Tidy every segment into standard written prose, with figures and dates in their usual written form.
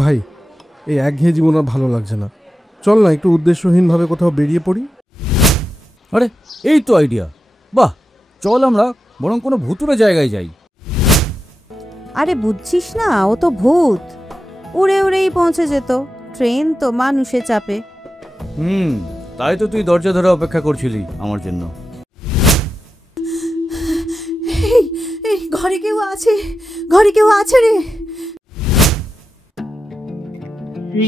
ভাই, এই একঘেয়ে জীবন আর ভালো লাগছে না। চল না একটু উদ্দেশ্যহীনভাবে কোথাও বেরিয়ে পড়ি। আরে এই তো আইডিয়া, বাহ! চল আমরা বরং কোনো ভুতুড়ে জায়গায় যাই। আরে বুঝছিস না, ও তো ভূত, উড়ে উড়েই পৌঁছে যেত। ট্রেন তো মানুষে চাপে। তাই তো তুই দরজা ধরে অপেক্ষা করছিলি আমার জন্য। এই ঘরে কেউ আছে, ঘরে কেউ আছে রে।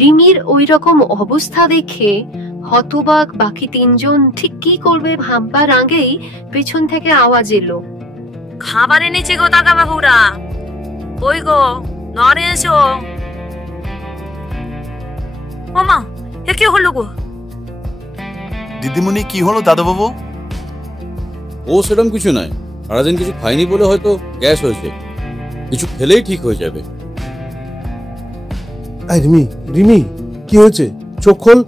রিমির ওই রকম অবস্থা দেখে হতবাক বাকি তিনজন ঠিক কি করবে ভাববার আগেই পেছন থেকে আওয়াজ এলো, খাবার এনেছে গো দাদা বাবুরা, কই গো নরে এসো। ওমা, এ কি হলো গো? দিদিমণি, কি হলো দাদা বাবু? ও সেরকম কিছু নয়, সারাদিন কিছু খাইনি বলে হয়তো গ্যাস হয়েছে, কিছু খেলেই ঠিক হয়ে যাবে। রিমি, রিমি, কি হয়েছে? চোখ খোল।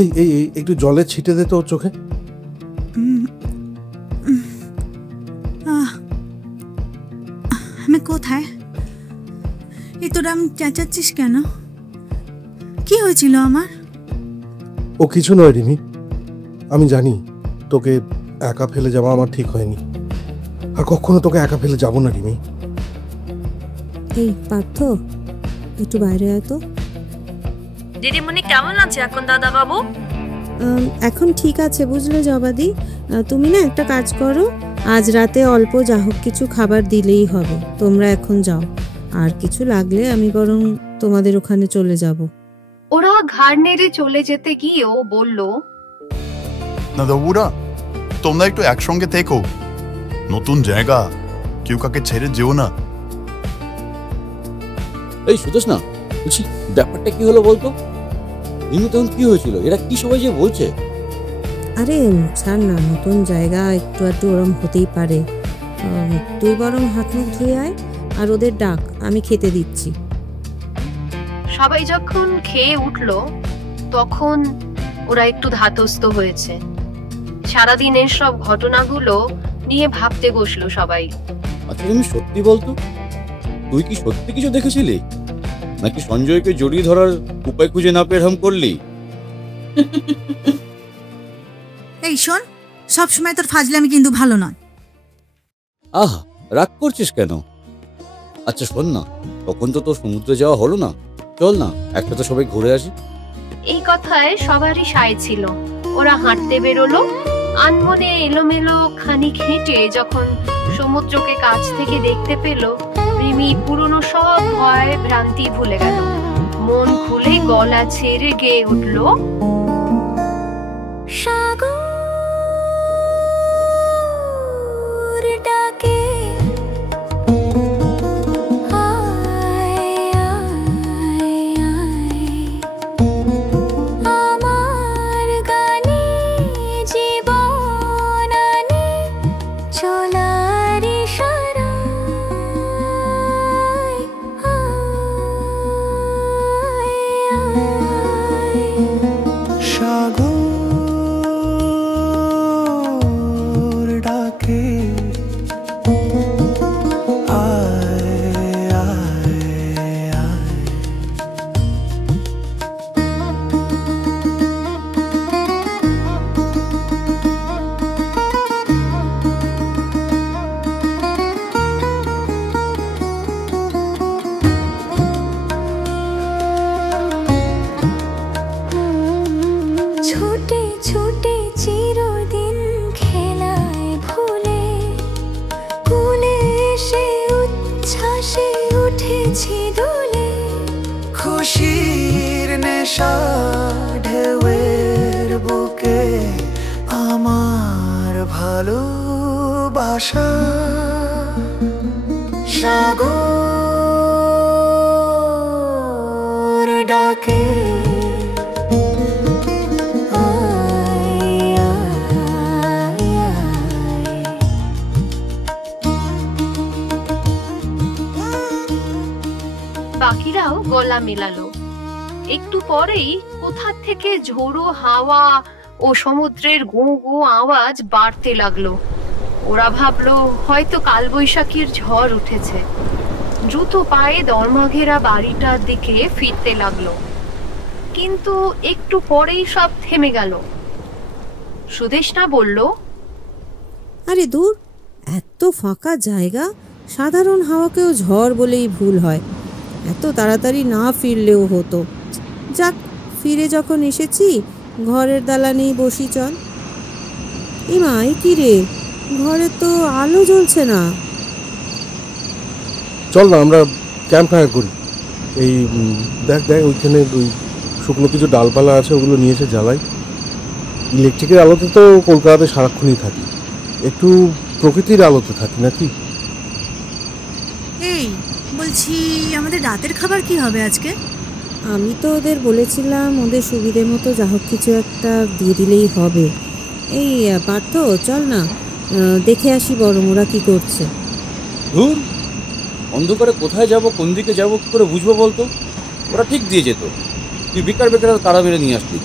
এই এই একটু জলে ছিটে দে তো ওর চোখে। আমি কোথায়? এই তোরা আমি চেঁচাচ্ছিস কেন? কি হয়েছিল আমার? ও কিছু নয় রিমি, আমি জানি তোকে একা ফেলে যাওয়া আমার ঠিক হয়নি, আর কখনো তোকে একা ফেলে যাব না রিমি। এই পার্থ, একটু বাইরে আয় তো। দিদিমণি কেমন আছে এখন দাদা বাবু? এখন ঠিক আছে বুঝলে জবাদি। তুমি না একটা কাজ করো, আজ রাতে অল্প যা হোক কিছু খাবার দিলেই হবে। তোমরা এখন যাও, আর কিছু লাগলে আমি বরং তোমাদের ওখানে চলে যাব। ওরা ঘাড় নেড়ে চলে যেতে গিয়েও বলল, দাদা বাবুরা, তোমরা একটু একসঙ্গে থেকো, নতুন জায়গা, কেউ কাকে ছেড়ে যেও না। এই সুতোষ না, বলছি ব্যাপারটা কি হলো বলতো? রিমি তখন কি হয়েছিল? এরা কি সবাই যে বলছে? আরে ছাড় না, নতুন জায়গা, একটু একটু ওরম হতেই পারে। তুই বরং হাত মুখ ধুয়ে আয়, আর ওদের ডাক, আমি খেতে দিচ্ছি। সবাই যখন খেয়ে উঠল তখন ওরা একটু ধাতস্থ হয়েছে। সারাদিনের সব ঘটনাগুলো নিয়ে ভাবতে বসলো সবাই। আচ্ছা তুমি সত্যি বলতো, তুই কি সত্যি কিছু দেখেছিলি, নাকি সঞ্জয়কে জড়িয়ে ধরার উপায় খুঁজে না পেয়ে এরকম করলি? এই শোন, সবসময় তোর ফাজলামি কিন্তু ভালো নয়। আহা, রাগ করছিস কেন? আচ্ছা শোন না, তখন তো তোর সমুদ্রে যাওয়া হলো না, চল না একসাথে সবাই ঘুরে আসি। এই কথায় সবারই সায় ছিল। ওরা হাঁটতে বেরোলো। আনমনে এলোমেলো খানিক হেঁটে যখন সমুদ্রকে কাছ থেকে দেখতে পেল, রিমি পুরনো সব ভয় ভ্রান্তি ভুলে গেল। মন খুলে গলা ছেড়ে গেয়ে উঠল, সাগর ডাকে, আয় আয় আয়, আমার গানে জীবন আনে, চলার ইশারায়, আয় আয়। সাগর ডাকে, আয় আয় আয়। ছুটে ছুটে চিরদিন খেলায় ভুলে, কুলে এসে উচ্ছ্বাসে উঠেছি দোলে। খুশির নেশা ঢেউয়ের বুকে, আমার ভালোবাসা। সাগর ডাকে, আয় আয় আয়। বাকিরাও গলা মেলালো। একটু পরেই কোথা থেকে ঝোড়ো হাওয়া ও সমুদ্রের গো গো আওয়াজ বাড়তে লাগলো। ওরা ভাবলো হয়তো কালবৈশাখীর ঝড় উঠেছে। দ্রুত পায়ে দরমাঘেরা বাড়িটার দিকে ফিরতে লাগলো, কিন্তু একটু পরেই সব থেমে গেল। সুদেষ্ণা বলল, আরে দূর, এত ফাঁকা জায়গা, সাধারণ হাওয়াকেও ঝড় বলেই ভুল হয়। এত তাড়াতাড়ি না ফিরলেও হতো। যাক, ফিরে যখন এসেছি ঘরের দালানেই বসি চল। এমা, এ কি রে, ঘরে তো আলো জ্বলছে না। চল না আমরা ক্যাম্প ফায়ার করি। এই দেখ দেখ ওইখানে ওই শুকনো কিছু ডালপালা আছে, ওগুলো নিয়ে এসে জ্বালাই। ইলেকট্রিকের আলোতে তো কলকাতাতে সারাক্ষণই থাকি, একটু প্রকৃতির আলোতে থাকি নাকি। এই বলছি, আমাদের রাতের খাবার কি হবে আজকে? আমি তো ওদের বলেছিলাম ওদের সুবিধে মতো যা হোক কিছু একটা দিয়ে দিলেই হবে। এই পার্থ, চল না দেখে আসি বরং ওরা কি করছে। ধুর, অন্ধকারে কোথায় যাব, কোন দিকে যাব, কি করে বুঝবো বলতো? ওরা ঠিক দিয়ে যেত, তুই বেকার বেকার তারা মেরে নিয়ে আসলি।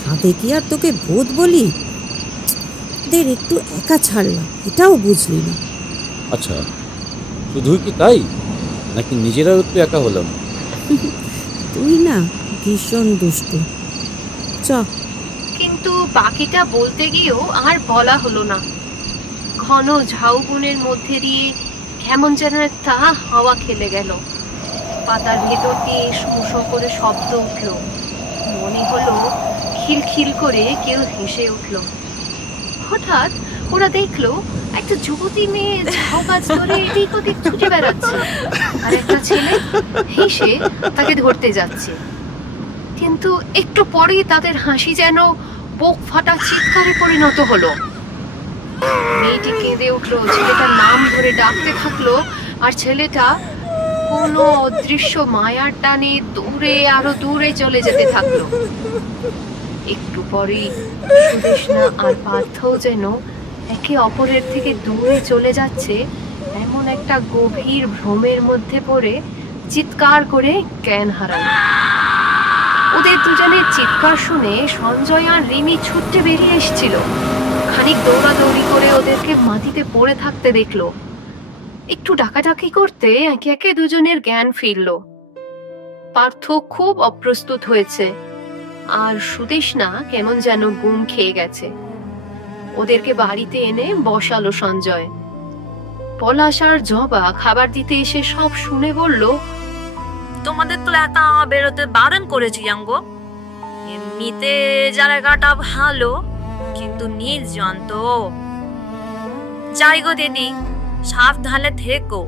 সাথে কি আর তোকে ভূত বলি? দের একটু একা ছাড়লাম, এটাও বুঝলি না। আচ্ছা, শুধুই কি তাই, নাকি নিজেরাও একটু একা হলাম? তুই না ভীষণ দুষ্টু। চ। কিন্তু বাকিটা বলতে গিয়েও আর বলা হলো না। ঘন ঝাউবনের মধ্যে দিয়ে কেমন যেন একটা হাওয়া খেলে গেল। পাতার ভেতর দিয়ে শো করে শব্দ উঠল। মনে হলো খিলখিল করে কেউ হেসে উঠল। হঠাৎ ওরা দেখলো একটা যুবতী মেয়ে ঝাউ গাছ ধরে এদিক ওদিক ছুটে বেড়াচ্ছে, আর একটা ছেলে হেসে তাকে ধরতে যাচ্ছে। কিন্তু একটু পরেই তাদের হাসি যেন বুক ফাটা চিৎকারে পরিণত হলো। মেয়েটি কেঁদে উঠলো, ছেলেটার নাম ধরে ডাকতে থাকলো, আর ছেলেটা কোনো অদৃশ্য মায়ার টানে দূরে আরো দূরে চলে যেতে থাকলো। একটু পরেই সুদেষ্ণা আর পার্থও যেন একে অপরের থেকে দূরে চলে যাচ্ছে এমন একটা গভীর ভ্রমের মধ্যে পড়ে চিৎকার করে জ্ঞান হারালো। ওদের দুজনের চিৎকার শুনে সঞ্জয় আর রিমি ছুটতে বেরিয়ে এসেছিল। খানিক দৌড়াদৌড়ি করে ওদেরকে মাটিতে পড়ে থাকতে দেখলো। একটু ডাকাডাকি করতে একে একে দুজনের জ্ঞান ফিরল। পার্থ খুব অপ্রস্তুত হয়েছে, আর সুদেষ্ণা কেমন যেন ঘুম খেয়ে গেছে। ওদেরকে বাড়িতে এনে বসালো সঞ্জয়। পলাশ আর জবা খাবার দিতে এসে সব শুনে বলল, তোমাদের তো একা বেরোতে বারণ করেছি জাঙ্গো। এমনিতে জায়গাটা ভালো, কিন্তু নির্জন তো। যাই গো দিদি, সাবধানে থেকো।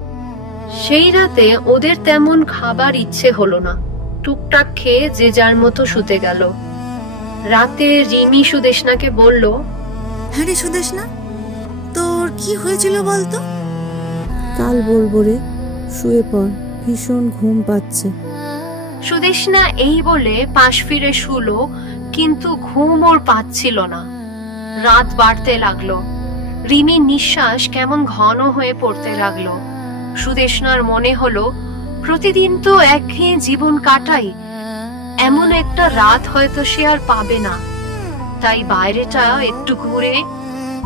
সেই রাতে ওদের তেমন খাবার ইচ্ছে হলো না। টুকটাক খেয়ে যে যার মতো শুতে গেল। রাতে রিমি সুদেষ্ণাকে বলল, হ্যাঁ রে সুদেষ্ণা, তোর কি হয়েছিল বলতো? কাল বলবো রে, শুয়ে পড়, ভীষণ ঘুম পাচ্ছে। সুদেষ্ণা এই বলে পাশ ফিরে শুলো, কিন্তু ঘুম ওর পাচ্ছিল না। রাত বাড়তে লাগলো। রিমির নিঃশ্বাস কেমন ঘন হয়ে পড়তে লাগলো। সুদেষ্ণার মনে হলো প্রতিদিন তো একঘেয়ে জীবন কাটাই, এমন একটা রাত হয়তো সে আর পাবে না। তাই বাইরেটা একটু ঘুরে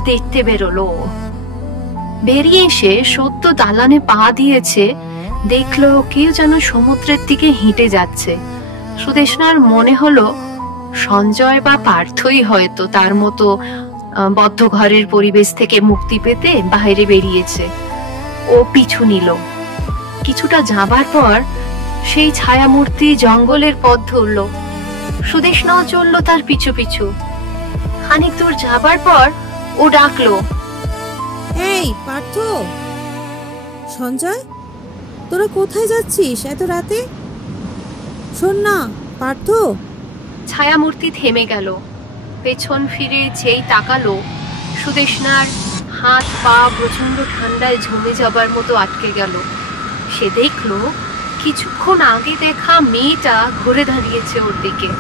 দেখতে বেরোলো। বেরিয়ে এসে সদ্য দালানে পা দিয়েছে, দেখলো কেউ যেন সমুদ্রের দিকে হেঁটে যাচ্ছে। সুদেষ্ণার মনে হলো সঞ্জয় বা পার্থই হয়তো তার মতো বদ্ধ ঘরের পরিবেশ থেকে মুক্তি পেতে বাইরে বেরিয়েছে। ও পিছু নিল। কিছুটা যাবার পর সেই ছায়ামূর্তি জঙ্গলের পথ ধরল। সুদেষ্ণাও চলল তার পিছু পিছু। খানিক দূর যাবার পর ও ডাকলো, এই পার্থ, সঞ্জয়, তোরা কোথায় যাচ্ছিস এত রাতে? শোন না পার্থ। ছায়ামূর্তি থেমে গেল। পেছন ফিরে যেই তাকালো, সুদেষ্ণার হাত পা প্রচন্ড ঠান্ডায় ঝুমে যাবার মতো আটকে গেল। সে দেখলো কিছুক্ষণ আগে দেখা মেয়েটা ঘুরে দাঁড়িয়েছে ওর দিকে।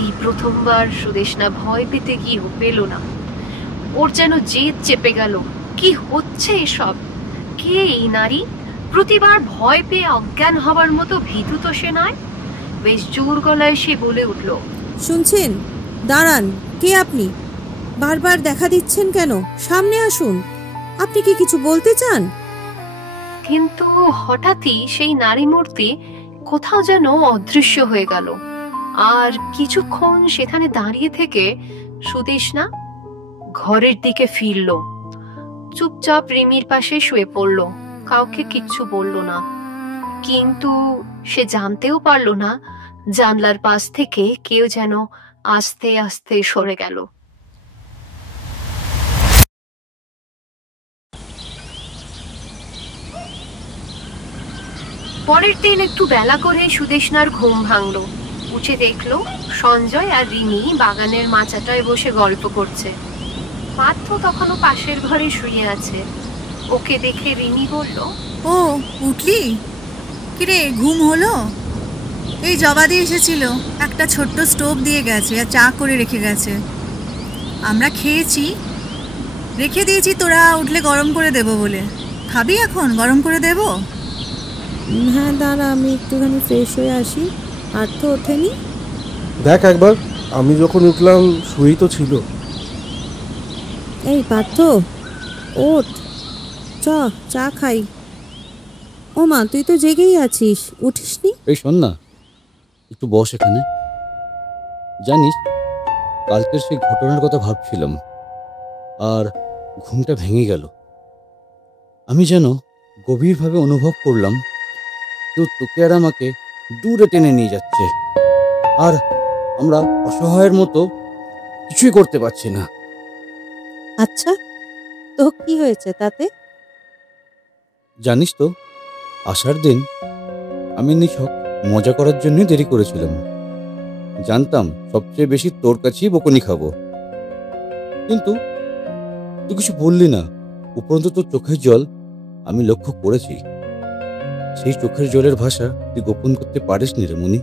এই প্রথমবার সুদেষ্ণা ভয় পেতে গিয়েও পেল না। ওর যেন জেদ চেপে গেল। কি হচ্ছে এসব? কে এই নারী? প্রতিবার ভয় পেয়ে অজ্ঞান হবার মতো ভীতু তো সে নয়। বেশ জোর গলায় সে বলে উঠল, শুনছেন? দাঁড়ান, কে আপনি? বারবার দেখা দিচ্ছেন কেন? সামনে আসুন। আপনি কি কিছু বলতে চান? কিন্তু হঠাৎই সেই নারী মূর্তি কোথাও যেন অদৃশ্য হয়ে গেল। আর কিছুক্ষণ সেখানে দাঁড়িয়ে থেকে সুদেষ্ণা ঘরের দিকে ফিরল। চুপচাপ রিমির পাশে শুয়ে পড়ল, কাউকে কিচ্ছু বলল না। কিন্তু সে জানতেও পারল না জানলার পাশ থেকে কেউ যেন আস্তে আস্তে সরে গেল। পরের দিন একটু বেলা করে সুদেষ্ণার ঘুম ভাঙল। উঠে দেখলো সঞ্জয় আর রিমি বাগানের মাচাটায় বসে গল্প করছে। পার্থ তখনও পাশের ঘরে শুয়ে আছে। ওকে দেখে রিমি বলল, ও উঠলি? কিরে, ঘুম হলো? এই জবাদি এসেছিল, একটা ছোট্ট স্টোভ দিয়ে গেছে আর চা করে রেখে গেছে। আমরা খেয়েছি, রেখে দিয়েছি তোরা উঠলে গরম করে দেব বলে। খাবি এখন? গরম করে দেব? হ্যাঁ দাঁড়া, আমি একটুখানি ফ্রেশ হয়ে আসি। পার্থ ওঠেনি? দেখ একবার, আমি যখন উঠলাম শুয়েই তো ছিল। এই পার্থ, ওঠ, চা খাই। ও মা, তুই তো জেগেই আছিস, উঠিসনি? এই শোন না, একটু বস এখানে। জানিস, কালকের সেই ঘটনার কথা ভাবছিলাম আর ঘুমটা ভেঙে গেল। আমি যেন গভীরভাবে অনুভব করলাম কেউ তোকে আর আমাকে দূরে টেনে নিয়ে যাচ্ছে, আর আমরা অসহায়ের মতো কিছুই করতে পারছি না। আচ্ছা, তো কি হয়েছে তাতে? জানিস তো, আসার দিন আমি নিছক মজা করার জন্যই দেরি করেছিলাম। জানতাম সবচেয়ে বেশি তোর কাছেই বকুনি খাবো, কিন্তু তুই কিছু বললি না। উপরন্তু তোর চোখের জল আমি লক্ষ্য করেছি। সেই চোখের জলের ভাষা তুই গোপন করতে পারিস নি রে মনি।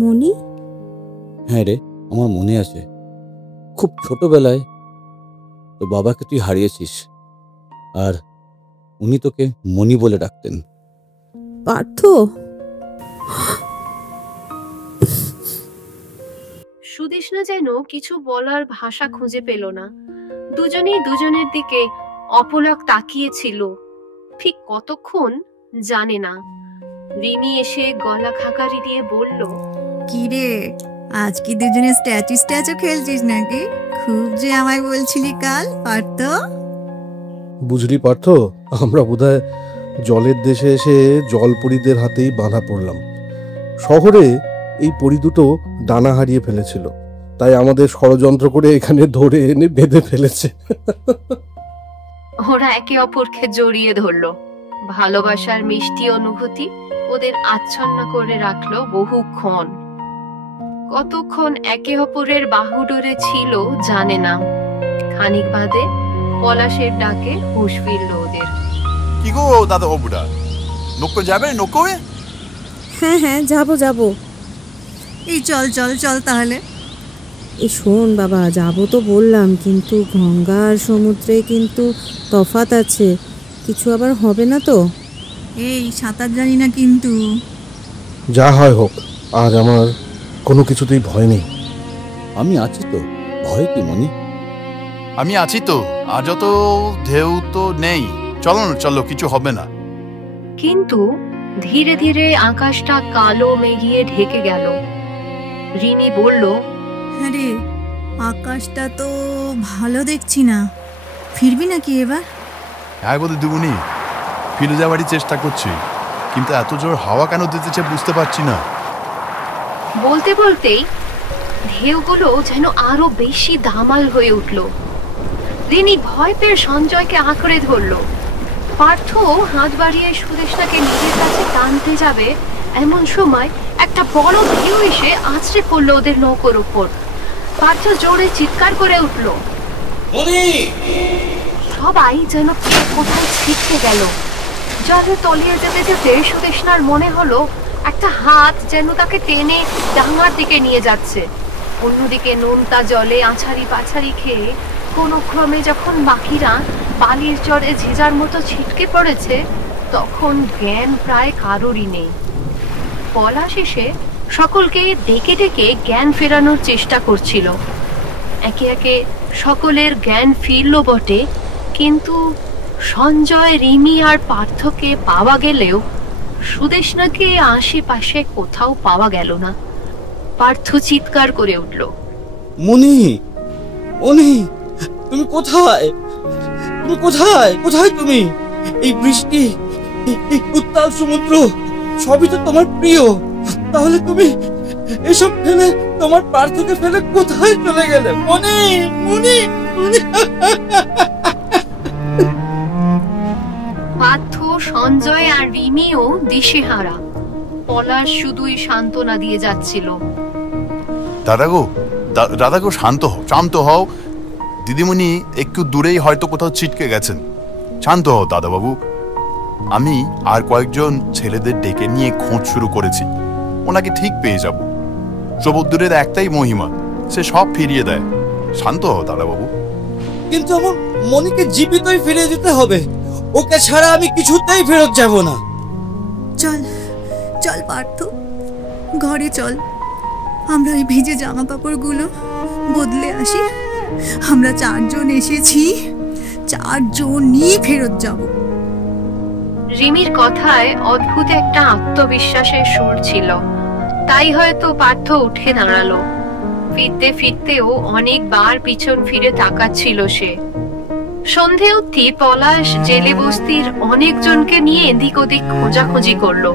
মনি? হ্যাঁ রে, আমার মনে আছে। খুব ছোটবেলায় তো বাবাকে তুই হারিয়েছিস, আর উনি তোকে মনি বলে ডাকতেন। পার্থ? সুদেষ্ণা যেন কিছু বলার ভাষা খুঁজে পেল না। দুজনেই দুজনের দিকে অপলক তাকিয়েছিল। ঠিক কতক্ষণ জানে না। রিমি এসে গলা খাকারি দিয়ে বলল, কি রে, আজ কি দুজনে স্ট্যাচু খেলছিস নাকি? খুব যে আমায় বলছিলি কাল, পার্থ। বুঝলি পার্থ, আমরা বোধহয় জলের দেশে এসে জলপরীদের হাতেই বাঁধা পড়লাম। শহরে এই পরী দুটো ডানা হারিয়ে ফেলেছিল, তাই আমাদের ষড়যন্ত্র করে এখানে ধরে এনে বেঁধে ফেলেছে। ওরা একে অপরকে জড়িয়ে ধরলো। ভালোবাসার মিষ্টি অনুভূতি ওদের আচ্ছন্ন করে রাখলো বহুক্ষণ। কতক্ষণ একে অপরের বাহুডোরে ছিল জানে না। খানিক বাদে পলাশের ডাকে হুঁশ ফিরল ওদের। কি গো দাদা বাবুরা, নৌকো যাবে? নৌকোয়? হ্যাঁ যাবো। এই চল তাহলে। এই শোন বাবা, যাবো তো বললাম, কিন্তু গঙ্গা আর সমুদ্রে কিন্তু তফাৎ আছে। কিছু আবার হবে না তো? এই সাঁতার জানি না কিন্তু। যা হয় হোক, আজ আমার কোনো কিছুতেই ভয় নেই। আমি আছি তো, ভয় কি মনি? আমি আছি তো, আজও তো ঢেউ তো নেই। চলো, কিছু হবে না। কিন্তু ধীরে ধীরে আকাশটা কালো মেঘিয়ে ঢেকে গেল। রিমি বলল, আরে আকাশটা তো ভালো দেখছি না। ফিরবি নাকি এবার? হ্যাঁ বলে দুবুনি, ফিরে যাওয়ারই চেষ্টা করছি, কিন্তু এত জোর হাওয়া কেন দিতেছে বুঝতে পারছি না। বলতে বলতেই ঢেউগুলো যেন আরো বেশি দামাল হয়ে উঠল। রিনি ভয় পেয়ে সঞ্জয়কে আঁকড়ে ধরল। পার্থ হাত বাড়িয়ে সুদেষ্ণাকে নিজের কাছে টানতে যাবে, এমন সময় একটা বড় ঢেউ এসে আছড়ে পড়লো ওদের নৌকোর উপর। পার্থ জোরে চিৎকার করে উঠল। সবাই যেন কে কোথায় ছিটকে গেল। জলে তলিয়ে যেতে যেতে সুদেষ্ণার মনে হলো একটা হাত যেন তাকে টেনে ডাঙার দিকে নিয়ে যাচ্ছে। অন্যদিকে নোনতা জলে আছাড়ি পাছাড়ি খেয়ে কোনো ক্রমে যখন বাকিরা বালির চরে ঝিঝার মতো ছিটকে পড়েছে, তখন জ্ঞান প্রায় কারোরই নেই। পলাশ এসে সকলকে ডেকে ডেকে জ্ঞান ফেরানোর চেষ্টা করছিল। একে একে সকলের জ্ঞান ফিরল বটে, কিন্তু সঞ্জয়, রিমি আর পার্থকে পাওয়া গেলেও সুদেষ্ণাকে আশেপাশে কোথাও পাওয়া গেল না। পার্থ চিৎকার করে উঠল, মনি, মনি, তুমি কোথায়? তুমি কোথায়? কোথায় তুমি? এই বৃষ্টি, এই উত্তাল সমুদ্র সবই তো তোমার প্রিয়, তাহলে তুমি এসব ফেলে, তোমার পার্থকে ফেলে কোথায় চলে গেলে? মনি, মনি, মনি। পার্থ, সঞ্জয় আর রিমিও দিশেহারা। পলাশ শুধুই সান্ত্বনা দিয়ে যাচ্ছিল। দাদা গো, শান্ত হও। দিদিমণি একটু দূরেই হয়তো কোথাও ছিটকে গেছেন। শান্ত হও দাদাবাবু। আমি আর কয়েকজন ছেলেদের ডেকে নিয়ে খোঁজ শুরু করেছি, ওনাকে ঠিক পেয়ে যাব। সমুদ্রের একটাই মহিমা, সে সব ফিরিয়ে দেয়। শান্ত হও দাদাবাবু। কিন্তু আমার মনিকে জীবিতই ফিরিয়ে দিতে হবে, ওকে ছাড়া আমি কিছুতেই ফেরত যাব না। চল চল পার্থ, ঘরে চল। আমরা ওই ভিজে জামা কাপড়গুলো বদলে আসি। আমরা 4 জন এসেছি, 4 জনই ফেরত যাব। রিমির কথায় অদ্ভুত একটা আত্মবিশ্বাসের সুর ছিল, তাই হয়তো পার্থ উঠে দাঁড়ালো। ফিরতে ফিরতেও অনেকবার পিছন ফিরে তাকাচ্ছিল সে। সন্ধে অবধি পলাশ জেলে বস্তির অনেকজনকে নিয়ে এদিক ওদিক খোঁজাখুঁজি করলো,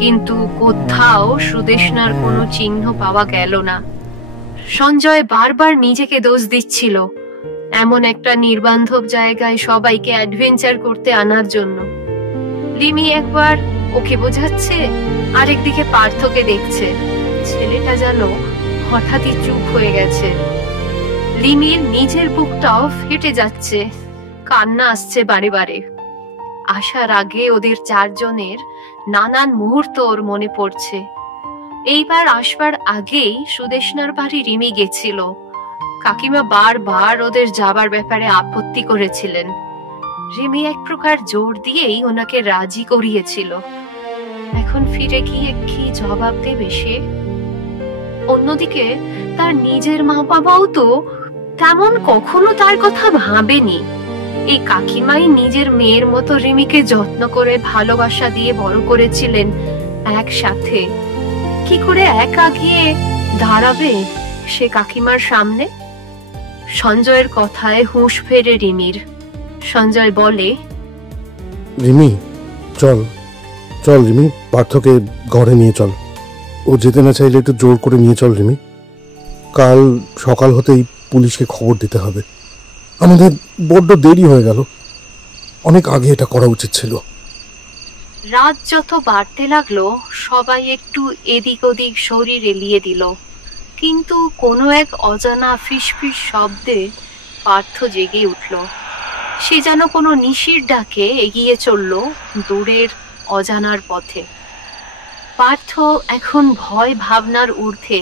কিন্তু কোথাও সুদেষ্ণার কোনো চিহ্ন পাওয়া গেল না। সঞ্জয় বারবার নিজেকে দোষ দিচ্ছিল এমন একটা নির্বান্ধব জায়গায় সবাইকে অ্যাডভেঞ্চার করতে আনার জন্য। রিমি একবার ওকে বোঝাচ্ছে, আরেকদিকে পার্থকে দেখছে। ছেলেটা যেন হঠাৎই চুপ হয়ে গেছে। রিমির নিজের বুকটাও ফেটে যাচ্ছে, কান্না আসছে বারে বারে। আসার আগে ওদের 4 জনের নানান মুহূর্ত ওর মনে পড়ছে। এইবার আসবার আগেই সুদেষ্ণার বাড়ি রিমি গেছিল। কাকিমা বারবার ওদের যাবার ব্যাপারে আপত্তি করেছিলেন। রিমি এক প্রকার জোর দিয়েই ওনাকে রাজি করিয়েছিল। এখন ফিরে গিয়ে কি জবাব দেবে সে? অন্যদিকে তার নিজের মা বাবাও তো তেমন কখনো তার কথা ভাবেনি। এই কাকিমাই নিজের মেয়ের মতো রিমিকে যত্ন করে ভালোবাসা দিয়ে বড় করেছিলেন একসাথে। কি করে একা গিয়ে দাঁড়াবে সে কাকিমার সামনে? সঞ্জয়ের কথায় হুঁশ ফেরে রিমির। সঞ্জয় বলে, রিমি চল চল রিমি, পার্থকে ঘরে নিয়ে চল। ও যেতে না চাইলে একটু জোর করে নিয়ে চল রিমি। কাল সকাল হতেই পুলিশকে খবর দিতে হবে। আমাদের বড্ড দেরি হয়ে গেল, অনেক আগে এটা করা উচিত ছিল। রাত যত বাড়তে লাগলো সবাই একটু এদিক ওদিক শরীর এলিয়ে দিল, কিন্তু কোনো এক অজানা ফিসফিস শব্দে পার্থ জেগে উঠল। সে যেন কোনো নিশির ডাকে এগিয়ে চলল দূরের অজানার পথে। পার্থ এখন ভয় ভাবনার ঊর্ধ্বে।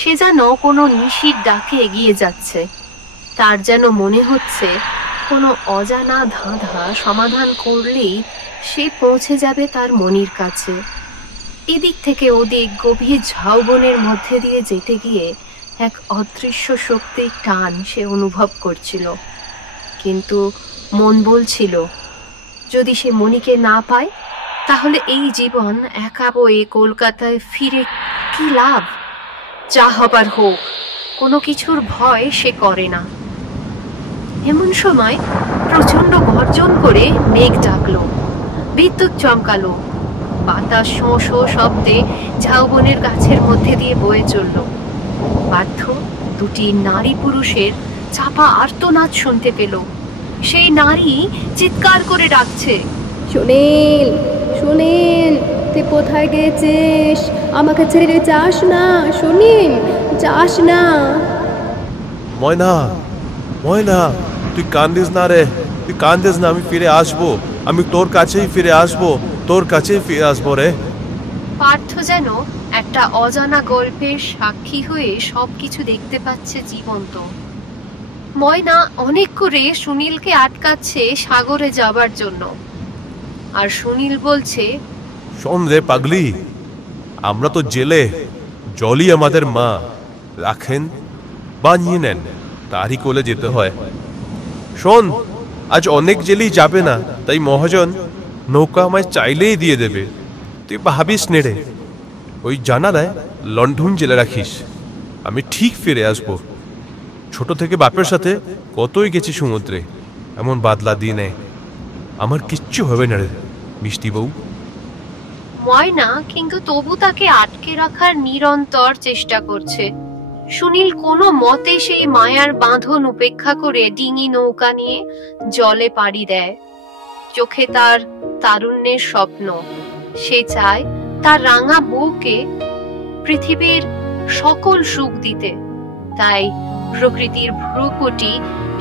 সে যেন কোনো নিশির ডাকে এগিয়ে যাচ্ছে। তার যেন মনে হচ্ছে কোনো অজানা ধাঁধা সমাধান করলেই সে পৌঁছে যাবে তার মনির কাছে। এদিক থেকে ওদিক গভীর ঝাউবনের মধ্যে দিয়ে যেতে গিয়ে এক অদৃশ্য শক্তির টান সে অনুভব করছিল, কিন্তু মন বলছিল যদি সে মনিকে না পায় তাহলে এই জীবন একা বয়ে কলকাতায় ফিরে কি লাভ? যা হবার হোক, কোনো কিছুর ভয় সে করে না। এমন সময় প্রচন্ড গর্জন করে মেঘ ডাকলো, বিদ্যুৎ চমকালো, বাতাস শোঁ শোঁ শব্দে ঝাউবনের গাছের মধ্যে দিয়ে বয়ে চলল। পার্থ 2টি নারী পুরুষের চাপা আর্তনাদ শুনতে পেল। সেই নারী চিৎকার করে ডাকছে, সুনীল, সুনীল, তুই কোথায় গেছিস? আমাকে ছেড়ে যাস না সুনীল, যাস না। ময়না, ময়না, তুই কান্দিস না রে, তুই কান্দিস না। আমি ফিরে আসবো, আমি তোর কাছেই ফিরে আসবো, তোর কাছেই ফিরে আসবো রে। পার্থ যেন একটা অজানা গল্পের সাক্ষী হয়ে সবকিছু দেখতে পাচ্ছে জীবন্ত। ময়না অনেক করে সুনীলকে আটকাচ্ছে সাগরে যাবার জন্য। আর সুনীল বলছে, শোন রে পাগলি, আমরা তো জেলে, জলই আমাদের মা। রাখেন বা নিয়ে নেন, তারই কোলে যেতে হয়। শোন, আজ অনেক জেলেই যাবে না, তাই মহাজন নৌকা আমায় চাইলেই দিয়ে দেবে। তুই ভাবিস নে রে, ওই জানালায় লণ্ঠন জেলে রাখিস, আমি ঠিক ফিরে আসবো। ছোট থেকে বাপের সাথে কতই গেছি সমুদ্রে, এমন বাদলা দিনে আমার কিচ্ছু হবে না রে মিষ্টি বউ। ময়না কিন্তু তবু তাকে আটকে রাখার নিরন্তর চেষ্টা করছে। সুনীল কোনো মতে সেই মায়ার বাঁধন উপেক্ষা করে ডিঙি নৌকা নিয়ে জলে পাড়ি দেয়। চোখে তার তারুণ্যের স্বপ্ন, সে চায় তার রাঙা বউকে পৃথিবীর সকল সুখ দিতে, তাই প্রকৃতির ভ্রুকুটি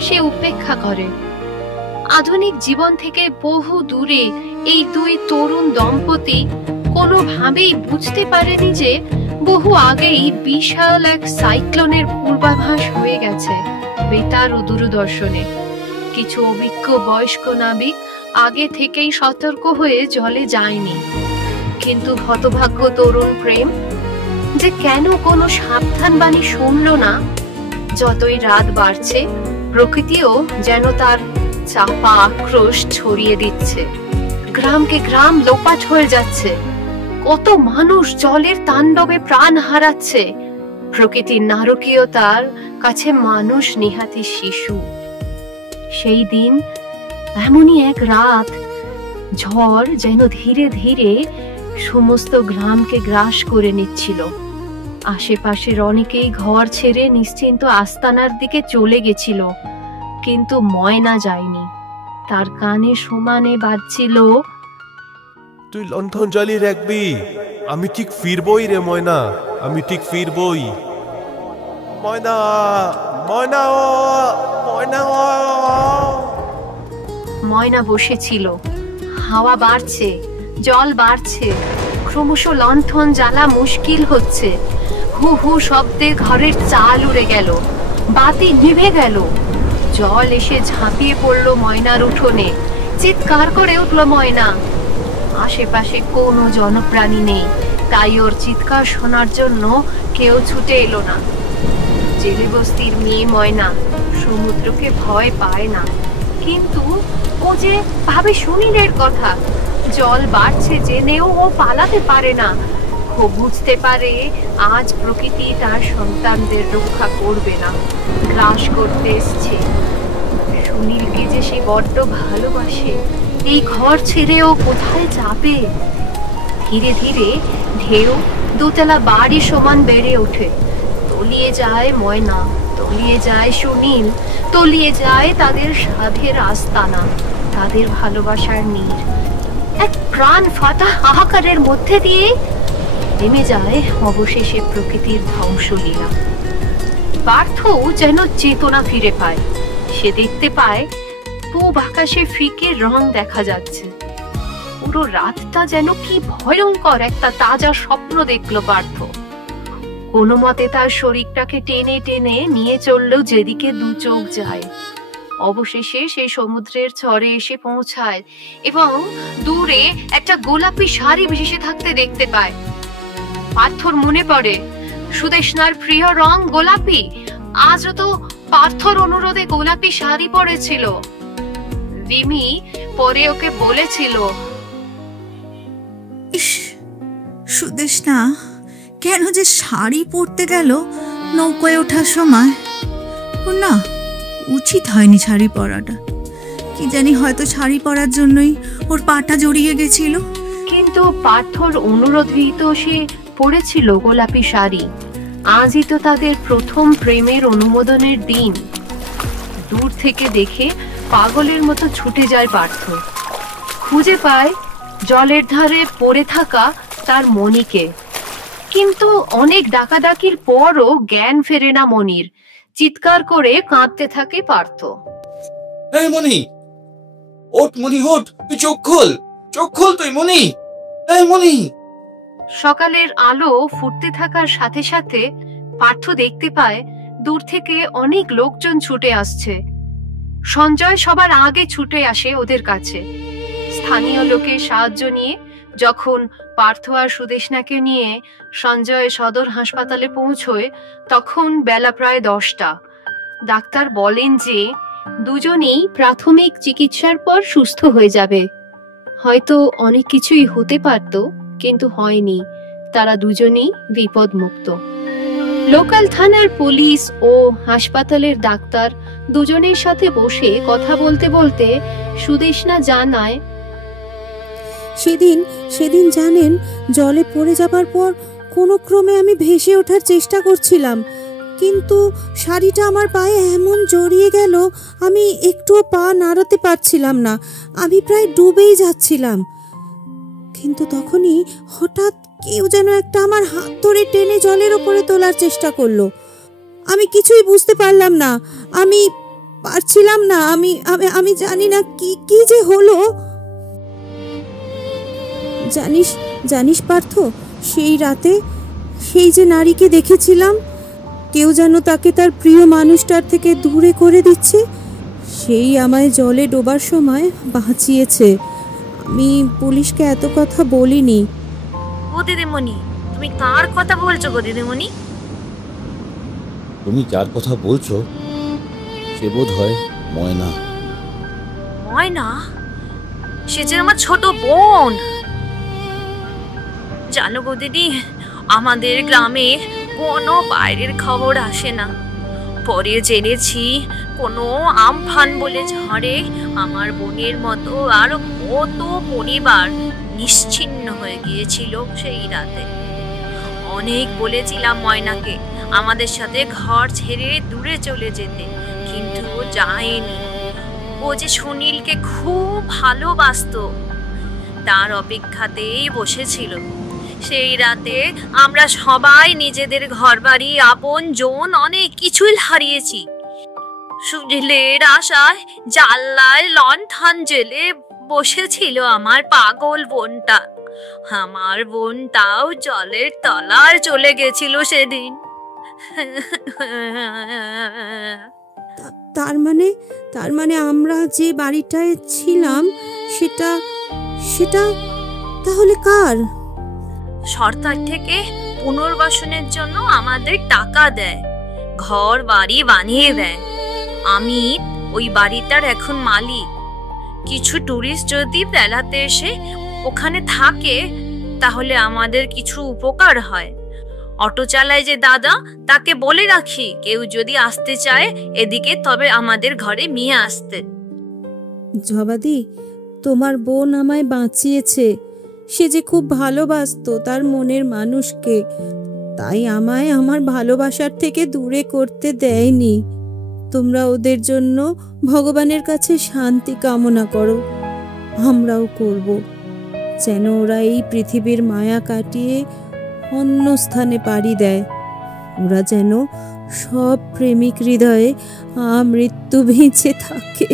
সে উপেক্ষা করে। আধুনিক জীবন থেকে বহু দূরে এই দুই তরুণ দম্পতি কোনোভাবেই বুঝতে পারেনি যে বহু আগেই বিশাল এক সাইক্লোনের পূর্বাভাস হয়ে গেছে বেতার ও দূরদর্শনে। কিছু অভিজ্ঞ বয়স্ক নাবিক আগে থেকেই সতর্ক হয়ে জলে যায়নি, কিন্তু হতভাগ্য তরুণ প্রেম যে কেন কোনো সাবধানবাণী শুনল না। যতই রাত বাড়ছে, প্রকৃতিও যেন তার চাপা আক্রোশ ছড়িয়ে দিচ্ছে। গ্রামকে গ্রাম লোপাট হয়ে যাচ্ছে, কত মানুষ জলের তাণ্ডবে প্রাণ হারাচ্ছে। প্রকৃতির নারকীয়তার কাছে মানুষ নিহাতি শিশু। সেই দিন এমনই এক রাত, ঝড় যেন ধীরে ধীরে সমস্ত গ্রামকে গ্রাস করে নিচ্ছিল। আশেপাশের অনেকেই ঘর ছেড়ে নিশ্চিন্ত আস্তানার দিকে চলে গেছিল, কিন্তু ময়না যায়নি। তার কানে সমানে বাজছিল, তুই লণ্ঠন জ্বালিয়ে রাখবি, আমি ঠিক ফিরবই রে ময়না, আমি ঠিক ফিরবই। ময়না, ময়না, ময়না। ময়না বসেছিল। হাওয়া বাড়ছে, জল বাড়ছে, ক্রমশ লণ্ঠন জ্বালা মুশকিল হচ্ছে। হু হু শব্দে ঘরের চাল উড়ে গেল, বাতি নিভে গেল। জল এসে ঝাঁপিয়ে পড়লো ময়নার উঠোনে। চিৎকার করে উঠল ময়না। আশেপাশে কোনো জনপ্রাণী নেই, তাই ওর চিৎকার শোনার জন্য কেউ ছুটে এলো না। জেলে বস্তির মেয়ে ময়না সমুদ্রকে ভয় পায় না, কিন্তু ও যে ভাবে সুনীলের কথা। জল বাড়ছে জেনেও ও পালাতে পারে না। ও বুঝতে পারে আজ প্রকৃতি তার সন্তানদের রক্ষা করবে না, গ্রাস করতে এসছে। সুনীলকে যে সে বড্ড ভালোবাসে, এই ঘর ছেড়ে ও কোথায় যাবে? ধীরে ধীরে ঢেউ দোতলা বাড়ি সমান বেড়ে ওঠে। তলিয়ে যায় ময়না, তলিয়ে যায় সুনীল, তলিয়ে যায় তাদের সাধের আস্তানা, তাদের ভালোবাসার নীড়। এক প্রাণ ফাটা হাহাকারের মধ্যে দিয়ে নেমে যায় অবশেষে প্রকৃতির ধ্বংসলীলা। পার্থ যেন চেতনা ফিরে পায়। সে দেখতে পায় পূব আকাশে ফিকে রং দেখা যাচ্ছে। পুরো রাতটা যেন কি ভয়ঙ্কর একটা তাজা স্বপ্ন দেখলো পার্থ। কোনো মতে তার শরীরটাকে টেনে টেনে নিয়ে চললো যেদিকে দু চোখ যায়। অবশেষে সে সমুদ্রের চরে এসে পৌঁছায় এবং দূরে একটা গোলাপি শাড়ি ভেসে থাকতে দেখতে পায়। পার্থর মনে পড়ে সুদেষ্ণার প্রিয় রং গোলাপি। আজও তো পার্থর অনুরোধে গোলাপি শাড়ি পরেছিল। রিমি পরে ওকে বলেছিল, ইস, সুদেষ্ণা কেন যে শাড়ি পরতে গেল নৌকায় ওঠার সময়। ও না, উচিত হয়নি শাড়ি পরাটা। কি জানি, হয়তো শাড়ি পরার জন্যই ওর পাটা জড়িয়ে গেছিল। কিন্তু পার্থর অনুরোধেই তো সে পরেছিল গোলাপি শাড়ি। আজই তো তাদের প্রথম প্রেমের অনুমোদনের দিন। দূর থেকে দেখে পাগলের মতো ছুটে যায় পার্থ। খুঁজে পায় জলের ধারে পড়ে থাকা তার মণিকে, কিন্তু অনেক ডাকাডাকির পরও জ্ঞান ফেরে না মনির। চিৎকার করে কাঁদতে থাকে পার্থ। এই মনি, ওঠ মনি, ওঠ, তুই চোখ খোল, চোখ খোল তুই মনি, এই মনি। সকালের আলো ফুটতে থাকার সাথে সাথে পার্থ দেখতে পায় দূর থেকে অনেক লোকজন ছুটে আসছে। সঞ্জয় সবার আগে ছুটে আসে ওদের কাছে। স্থানীয় লোকের সাহায্য নিয়ে যখন পার্থ আর সুদেষ্ণাকে নিয়ে সঞ্জয় সদর হাসপাতালে পৌঁছয় তখন বেলা প্রায় 10টা। ডাক্তার বলেন যে দুজনেই প্রাথমিক চিকিৎসার পর সুস্থ হয়ে যাবে। হয়তো অনেক কিছুই হতে পারত, কিন্তু হয়নি। তারা দুজনেই বিপদমুক্ত। লোকাল থানার পুলিশ ও হাসপাতালের ডাক্তার দুজনের সাথে বসে কথা বলতে বলতে সুদেষ্ণা জানায়, সেদিন জানেন, জলে পড়ে যাবার পর কোনো ক্রমে আমি ভেসে ওঠার চেষ্টা করছিলাম, কিন্তু শাড়িটা আমার পায়ে এমন জড়িয়ে গেল আমি একটুও পা নাড়াতে পারছিলাম না। আমি প্রায় ডুবেই যাচ্ছিলাম। কিন্তু তখনই হঠাৎ কেউ যেন একটা আমার হাত ধরে টেনে জলের ওপরে তোলার চেষ্টা করলো। আমি কিছুই বুঝতে পারলাম না, আমি পারছিলাম না। আমি জানি না কি যে হলো। জানিস পার্থ, সেই রাতে সেই যে নারীকে দেখেছিলাম, কেউ যেন তাকে তার প্রিয় মানুষটার থেকে দূরে করে দিচ্ছে, সেই আমায় জলে ডোবার সময় বাঁচিয়েছে। আমি পুলিশকে এত কথা বলিনি। ও দিদিমণি, তুমি কার কথা বলছো গো দিদিমণি? তুমি যার কথা বলছো সে বোধ হয় ময়না। ময়না? সে যে আমার ছোট বোন। জানো গো দিদি, আমাদের গ্রামে কোনো বাইরের খবর আসে না। পরে জেনেছি কোনো আমফান বলে ঝড়ে আমার বোনের মতো আর কত পরিবার নিশ্চিহ্ন হয়ে গিয়েছিল সেই রাতে। অনেক বলেছিলাম ময়নাকে আমাদের সাথে ঘর ছেড়ে দূরে চলে যেতে, কিন্তু ও যায়নি। ও যে সুনীলকে খুব ভালোবাসতো, তার অপেক্ষাতেই বসেছিল। সেই রাতে আমরা সবাই নিজেদের ঘরবাড়ি, আপন জন অনেক কিছুই হারিয়েছি। সুনীলের আশায় জানলায় লণ্ঠন জ্বেলে বসেছিল আমার পাগল বোনটা। আমার বোনটাও জলের তলায় চলে গেছিল সেদিন। তার মানে আমরা যে বাড়িটায় ছিলাম সেটা তাহলে কার? সরকার থেকে পুনর্বাসনের জন্য আমাদের টাকা দেয়, ঘর বাড়ি বানিয়ে দেয়। আমি ওই বাড়িটার এখন মালিক। কিছু টুরিস্ট যদি বেড়াতে এসে ওখানে থাকে তাহলে আমাদের কিছু উপকার হয়। অটো চালায় যে দাদা, তাকে বলে রাখি কেউ যদি আসতে চায় এদিকে তবে আমাদের ঘরে নিয়ে আসতে। জবাদি, তোমার বোন আমায় বাঁচিয়েছে। সে যে খুব ভালোবাসতো তার মনের মানুষকে, তাই আমায় আমার ভালোবাসার থেকে দূরে করতে দেয়নি। তোমরা ওদের জন্য ভগবানের কাছে শান্তি কামনা করো, আমরাও করব, যেন ওরা এই পৃথিবীর মায়া কাটিয়ে অন্য স্থানে পাড়ি দেয়। ওরা যেন সব প্রেমিক হৃদয়ে মৃত্যু বেঁচে থাকে।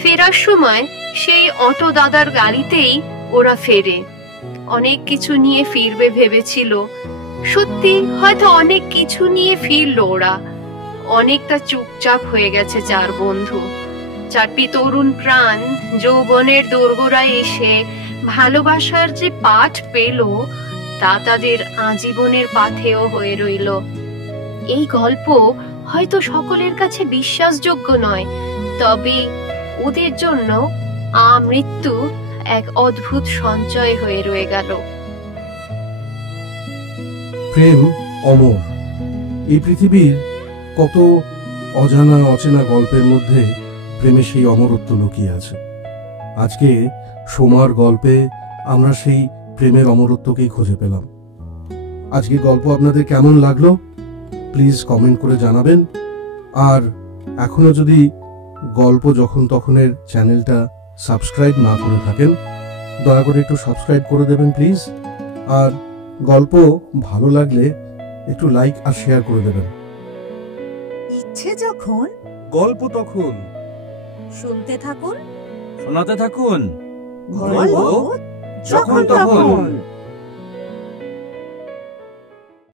ফেরার সময় সেই অটো দাদার গাড়িতেই ওরা ফেরে। অনেক কিছু নিয়ে ফিরবে ভেবেছিল, সত্যি হয়তো অনেক কিছু নিয়ে ফিরল ওরা। অনেকটা চুপচাপ হয়ে গেছে চার বন্ধু। চারটি তরুণ প্রাণ যৌবনের দোরগোড়ায় এসে ভালোবাসার যে পাঠ পেল তা তাদের আজীবনের পাথেয় হয়ে রইল। এই গল্প হয়তো সকলের কাছে বিশ্বাসযোগ্য নয়, তবে ওদের জন্য মৃত্যু এক অদ্ভুত সঞ্চয় হয়ে রয়ে গেল। প্রেম অমর। এই পৃথিবীর কত অজানা অচেনা গল্পের মধ্যে প্রেমে সেই অমরত্ব লুকিয়ে আছে। আজকে সোমার গল্পে আমরা সেই প্রেমের অমরত্বকেই খুঁজে পেলাম। আজকের গল্প আপনাদের কেমন লাগলো প্লিজ কমেন্ট করে জানাবেন। আর এখনো যদি গল্প যখন তখনের চ্যানেলটা সাবস্ক্রাইব না করে থাকেন দয়া করে একটু সাবস্ক্রাইব করে দেবেন প্লিজ। আর গল্প ভালো লাগলে একটু লাইক আর শেয়ার করে দেবেন। ইচ্ছে যখন গল্প তখন, শুনতে থাকুন, শোনাতে থাকুন গল্প যখন তখন।